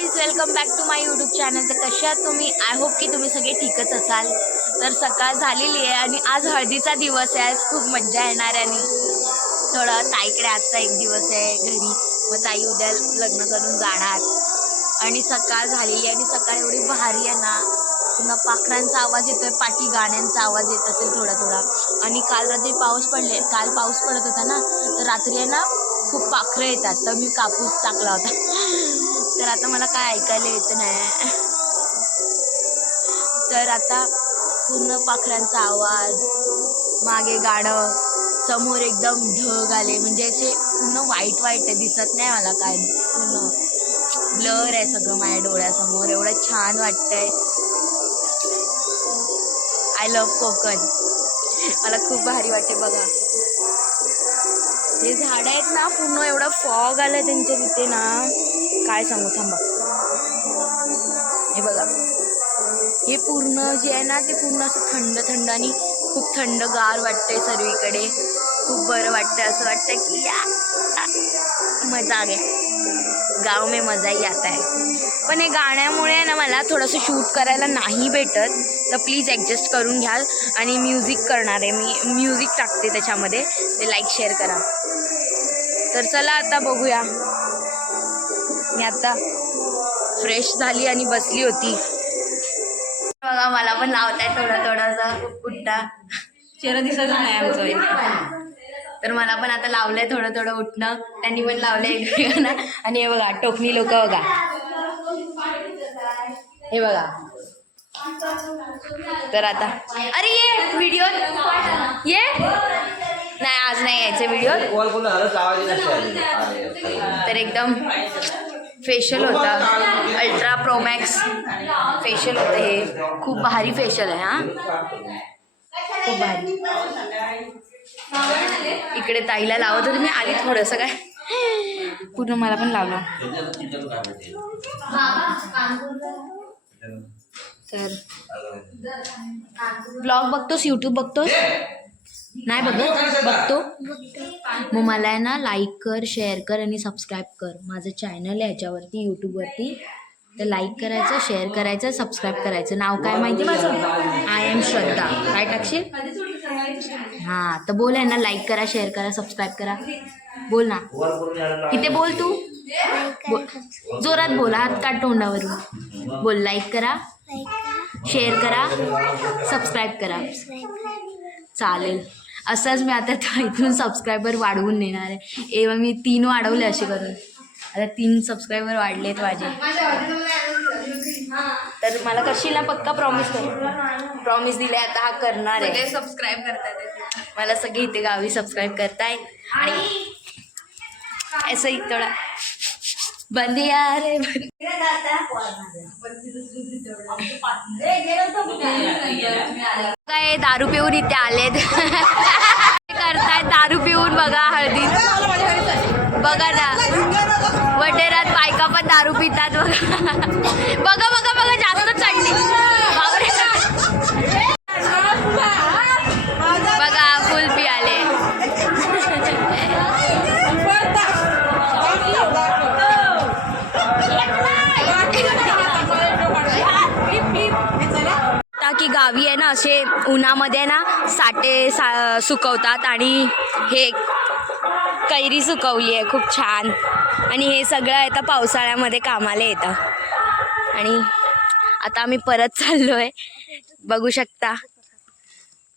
Guys welcome back to my YouTube channel तर कसे आहात तुम्ही? आय होप की तुम्ही सगळे ठीकच असाल. तर सकाळ झालेली आहे आणि आज हळदीचा दिवस आहे. आज खूप मज्जा येणार आहे आणि थोडं ताईकडे आजचा एक दिवस आहे घरी. मग ताई उद्या लग्न करून जाणार. आणि सकाळ झालेली आहे आणि सकाळ एवढी भारी आहे ना. पुन्हा पाखरांचा आवाज येतोय पाठी गाण्यांचा आवाज येत असेल थोडा थोडा. आणि काल रात्री पाऊस पडले काल पाऊस पडत होता ना तर रात्री आहे ना खूप पाखरं येतात. तर मी कापूस टाकला होता. तर आता मला काय ऐकायला येत नाही. तर आता पूर्ण पाखरांचा आवाज मागे गाणं समोर एकदम ढग आले. म्हणजे असे पूर्ण वाईट वाईट आहे दिसत नाही मला काय. पूर्ण ब्लर आहे सगळं माझ्या डोळ्यासमोर. एवढं छान वाटतंय. I love Konkan. मला खूप भारी वाटते बघा. हे झाड आहेत ना पूर्ण एवढा फॉग आलं त्यांच्या तिथे ना. काय सांगू थांबा. हे बघा. हे पूर्ण जे आहे ना ते पूर्ण असं थंड थंड आणि खूप थंडगार वाटतंय सर्वीकडे. खूप बरं वाटतंय असं वाटतंय की या मजा आ गया गाव में मजा ही आता है पण हे गाण्यामुळे ना मला थोडंसं शूट करायला नाही भेटत. तर प्लीज ॲडजस्ट करून घ्याल आणि म्युझिक करणार आहे मी. म्युझिक टाकते त्याच्यामध्ये. ते लाईक शेअर करा. तर चला आता बघूया. मी आता फ्रेश झाली आणि बसली होती. बघा मला पण लावताय थोडं थोडंसं उठता चेहरा दिसत नाही आमचं तर मला पण आता लावलंय थोडं थोडं उठणं. त्यांनी पण लावलंय एकमेकांना आणि हे बघा टोकणी लोक बघा. हे बघा. तर आता अरे ये व्हिडिओ ये. नाही आज नाही यायचे व्हिडिओ तर एकदम फेशियल होता. अल्ट्रा प्रोमॅक्स फेशियल होतं हे. खूप भारी फेशियल आहे हां. खूप भारी. इकडे ताईला लावत होते मी आली थोडंसं काय. पूर्ण मला पण लावलं. तर. ब्लॉग बघतोस यूट्यूब बघतोस? नाही बघत बघतो. मग मला आहे ना लाईक कर शेअर कर आणि सबस्क्राईब कर. माझं चॅनल आहे ह्याच्यावरती यूट्यूबवरती तर लाईक करायचं शेअर करायचं सबस्क्राईब करायचं. नाव काय माहिती माझं? I am Shraddha. काय टाकशील? हां तर बोल आहे ना लाईक करा शेअर करा सबस्क्राईब करा. बोल ना. इथे बोल तू. जोरात बोल हात काढ तोंडावरून. बोल लाईक करा. शेअर करा. सबस्क्राईब करा. चालेल. असंच मी आता इथून सबस्क्रायबर वाढवून नेणार आहे. एव्हा मी तीन वाढवले असे करून. आता तीन सबस्क्रायबर वाढलेत माझे. तर मला करशील ना पक्का प्रॉमिस कर. प्रॉमिस दिले आता हा करणार आहे. सबस्क्राईब करतात मला सगळे इथे गावी सबस्क्राईब करताय आणि असं थोडा बंदिया रे काय दारू पिऊन इथे आलेत? करतायत दारू पिऊन बघा हळदी बघा ना. वटेरात बायका पण दारू पितात बघा. बघा बघा बघा जास्त चढली. गावी आहे ना असे उन्हामध्ये ना साठे सा सुकवतात आणि हे कैरी सुकवली आहे खूप छान. आणि हे सगळं आता पावसाळ्यामध्ये कामाला येतं. आणि आता आम्ही परत चाललो आहे बघू शकता.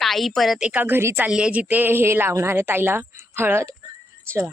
ताई परत एका घरी चालली आहे जिथे हे लावणार आहे ताईला हळद. चला.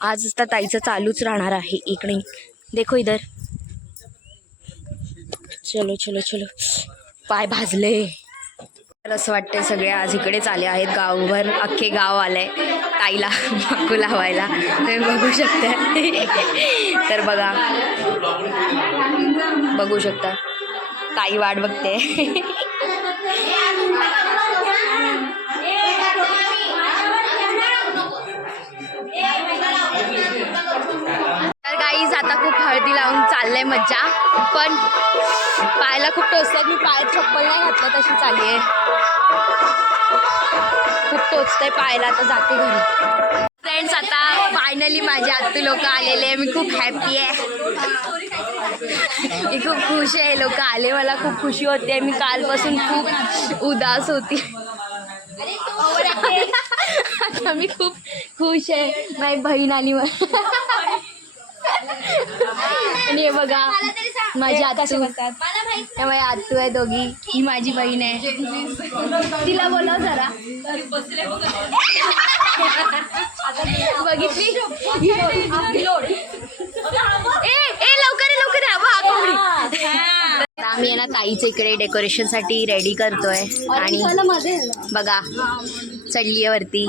आज तर ताईचं चालूच राहणार आहे इकडे. देखो इधर. चलो चलो चलो. पाय भाजले. तर असं वाटतंय सगळे आज इकडेच आले आहेत. गावभर अख्खे गाव आलंय. ताईला माकू लावायला. तुम्ही बघू शकता. तर बघा. बघू शकता. ताई वाट बघते. हळदी लावून चाललंय मज्जा. पण पायला खूप टोचतात मी पाय चप्पल नाही घातलं तशी चालली आहे. खूप टोचतंय पायला आता जाते घरी. फ्रेंड्स आता फायनली माझे आत्तू लोक आलेले मी खूप हॅपी आहे. मी खूप खुश आहे. लोक आले मला खूप खुशी होते. मी कालपासून खूप उदास होती. आता मी खूप खुश आहे. माझी बहीण आली मला. आणि हे बघा माझी आतू माझी आतू आहे दोघी. ही माझी बहीण आहे. तिला बोलव जरा. बघितली? ए लवकर लवकर आम्ही आहे ना ताईच्या इकडे डेकोरेशनसाठी रेडी करतोय. आणि बघा चढली आहे वरती.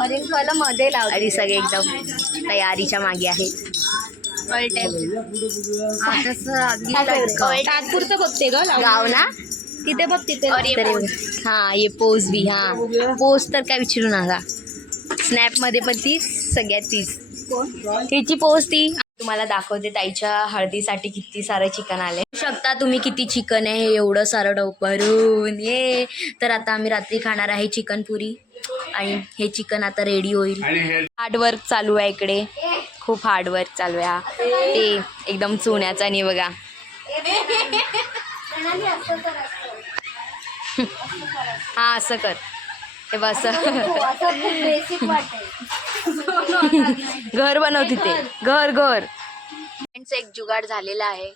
मध्ये आणि सगळे एकदम तयारीच्या मागे तात्पुरतं बघते ग गाव ना तिथे बघ तिथे. तरी हा ये पोज बी हा. पोज तर काय विचारू नका. स्नॅपमध्ये पण तीच सगळ्यात तीच. तिची पोज ती. तुम्हाला दाखवते ताईच्या हळदीसाठी किती सारं चिकन आले शकता तुम्ही किती चिकन आहे हे एवढं सारं डव भरून ये. तर आता आम्ही रात्री खाणार आहे चिकन पुरी. आणि हे चिकन आता रेडी होईल. हार्डवर्क चालू आहे इकडे. खूप हार्डवर्क चालू आहे हा. ते एकदम चुण्याचा नाही बघा. हा असं कर. हे बस घर बनवते ते. घर घर. एक जुगाड झालेला आहे.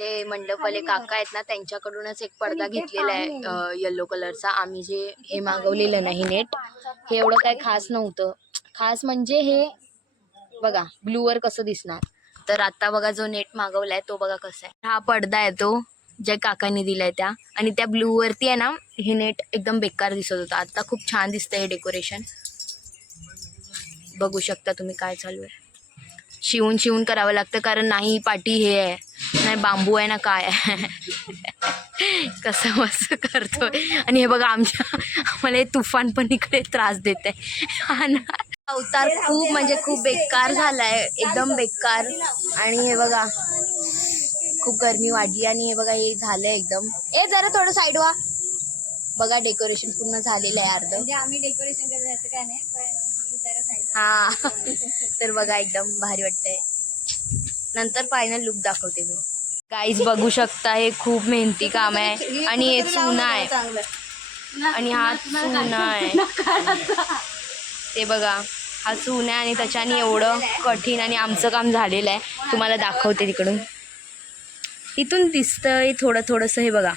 ते मंडपवाले काका आहेत ना त्यांच्याकडूनच एक पडदा घेतलेला आहे येल्लो कलरचा आम्ही जे हे मागवलेलं नाही नेट हे एवढं काय खास नव्हतं. खास म्हणजे हे बघा ब्लूवर कसं दिसणार. तर आता बघा जो नेट मागवलाय तो बघा कसा आहे. हा पडदा आहे तो ज्या काकांनी दिलाय त्या. आणि त्या ब्लूवरती आहे ना हे नेट एकदम बेकार दिसत होतं. आता खूप छान दिसतंय हे डेकोरेशन बघू शकता तुम्ही काय चालू आहे. शिवून शिवून करावं लागतं कारण नाही पाठी हे आहे. नाही बांबू आहे ना काय आहे. कसं मस्त करतोय. आणि हे बघा आमच्या आम्हाला हे तुफान पण इकडे त्रास देत आहे अवतार खूप म्हणजे खूप बेकार झालाय एकदम बेकार. आणि हे बघा खूप गरमी वाढली आणि हे बघा हे झालंय एकदम. ए जरा थोडं साईड व्हा बघा डेकोरेशन पूर्ण झालेलं आहे अर्ध. म्हणजे आम्ही डेकोरेशन करत असं काय नाही पण जरा side हा. तर बघा एकदम भारी वाटतंय. नंतर फायनल लुक दाखवते मी. काहीच बघू शकता हे खूप मेहनती काम आहे. आणि हे चुना आहे. आणि हा चुना आहे. ते बघा हा चुना आहे आणि त्याच्याने एवढं कठीण आणि आमचं काम झालेलं आहे. तुम्हाला दाखवते तिकडून. इथून दिसतंय थोडं थोडंसं हे बघा.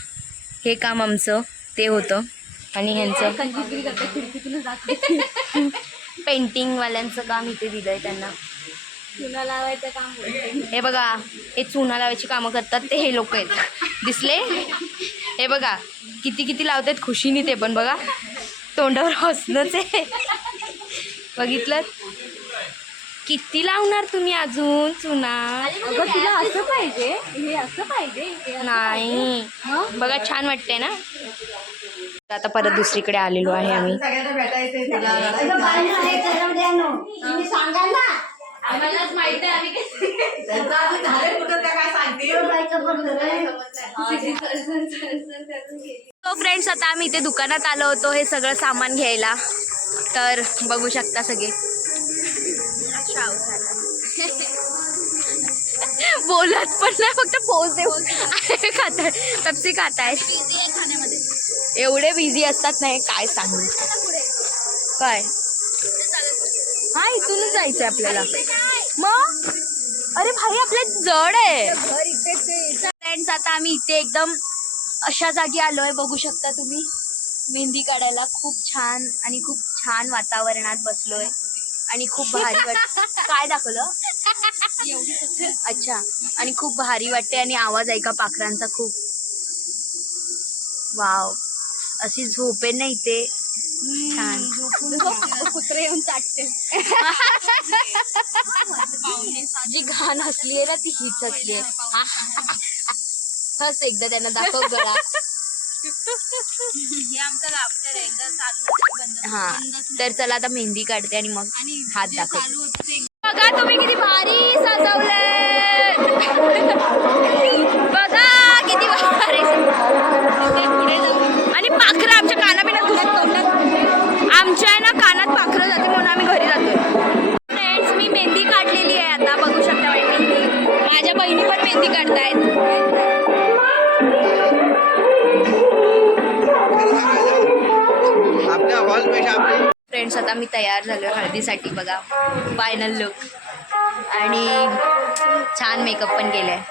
हे काम आमचं ते होतं. आणि ह्यांचं. पेंटिंगवाल्यांचं काम इथे दिलंय त्यांना. चुना लावायचं काम. हे बघा हे चुना लावायची कामं करतात ते हे लोक आहेत. दिसले? हे बघा किती किती लावतात खुशीने ते पण बघा. तोंडावर हसणंच आहे. बघितलं? किती लावणार तुम्ही अजून चुना? अगं तुला असं पाहिजे. हे असं पाहिजे. हे असं नाही. बघा छान वाटते ना? आता परत दुसरीकडे आलेलो आहे आम्ही. तो फ्रेंड्स आता आम्ही इथे दुकानात आलो होतो हे सगळं सामान घ्यायला. तर बघू शकता सगळे. बोलत पण नाही फक्त पोच देऊन खाताय पेप्सी खाताय एवढे बिझी असतात नाही काय सांगू. काय? हा इथूनच जायचंय आपल्याला. मग? अरे भाई आपल्या जड आहे. फ्रेंड्स आता आम्ही इथे एकदम अशा जागी आलोय बघू शकता तुम्ही. मेहंदी काढायला खूप छान आणि खूप छान वातावरणात बसलोय. आणि खूप भारी वाट काय दाखवलं? अच्छा. आणि खूप भारी वाटते आणि आवाज ऐका पाखरांचा खूप. वाव. अशी झोपे नाही ते छान. कुत्रे येऊन चाटते. जी घाण हसली आहे ना ती हीच हसली आहे. हस एकदा त्यांना दाखव गळा हे आमचं लाफ्टर आहे. एकदा चालू बंद हा. तर चला आता मेहंदी काढते आणि मग हात दाखव चालू होतं ते बघा तुम्ही किती भारी सजवलंय. आता मी तयार झालो हळदीसाठी बघा. फायनल लुक आणि छान मेकअप पण केलाय.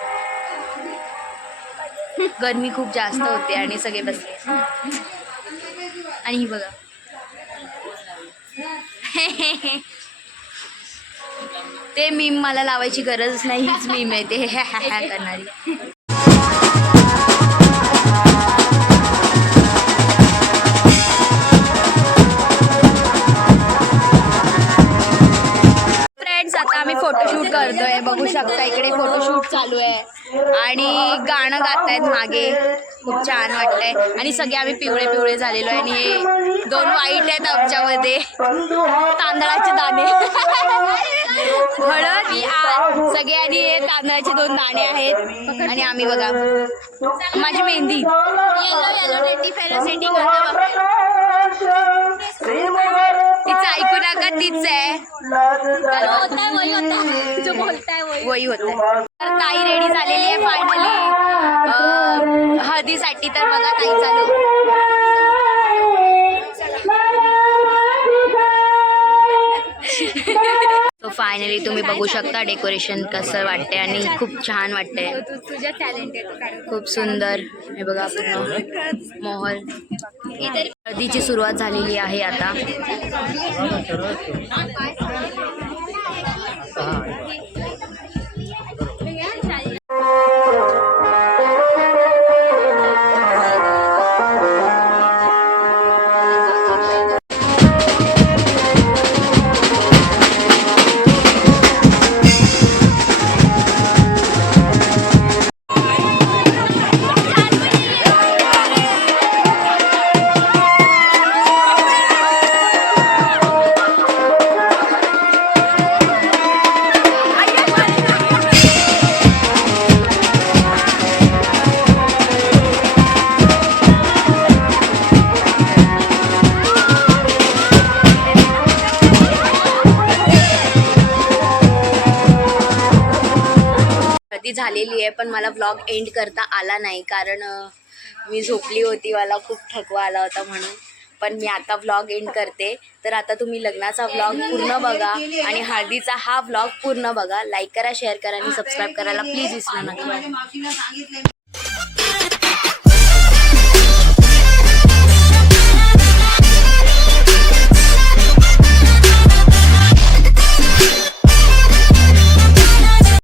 गरमी खूप जास्त होते आणि सगळे बसले. आणि ही बघा. ते मीम मला लावायची गरज नाही हीच मीम आहे ते. करणारी. आणि गाणं गातायत मागे. खूप छान वाटतंय आणि सगळे आम्ही पिवळे पिवळे झालेलो आहे आणि हे दोन वाईट आहेत आमच्यामध्ये. तांदळाचे दाणे. हळद सगळे आणि हे तांदळाचे दोन दाणे आहेत. आणि आम्ही बघा. माझी मेहंदी. येलो येलो टेटी सेटिंग तिचं ऐकू नका तीच आहे. वही होता तर ताई रेडी झालेली आहे फायनली हळदीसाठी तर बघा ताई चालू. तो फायनली तुम्ही बघू शकता डेकोरेशन कसं वाटतंय आणि खूप छान वाटतंय. खूप सुंदर. हे बघा पूर्ण मोहल गर्दीची सुरुवात झालेली आहे आता. आहे पण मला ब्लॉग एंड करता आला नाही. कारण मी झोपली होती मला खूप थकवा आला होता म्हणून. पण मी आता व्लॉग एंड करते. तर आता तुम्ही लग्नाचा व्लॉग पूर्ण बघा आणि हळदीचा हा व्लॉग पूर्ण बघा. लाईक करा शेअर करा आणि सबस्क्राईब करायला प्लीज विसरू नका.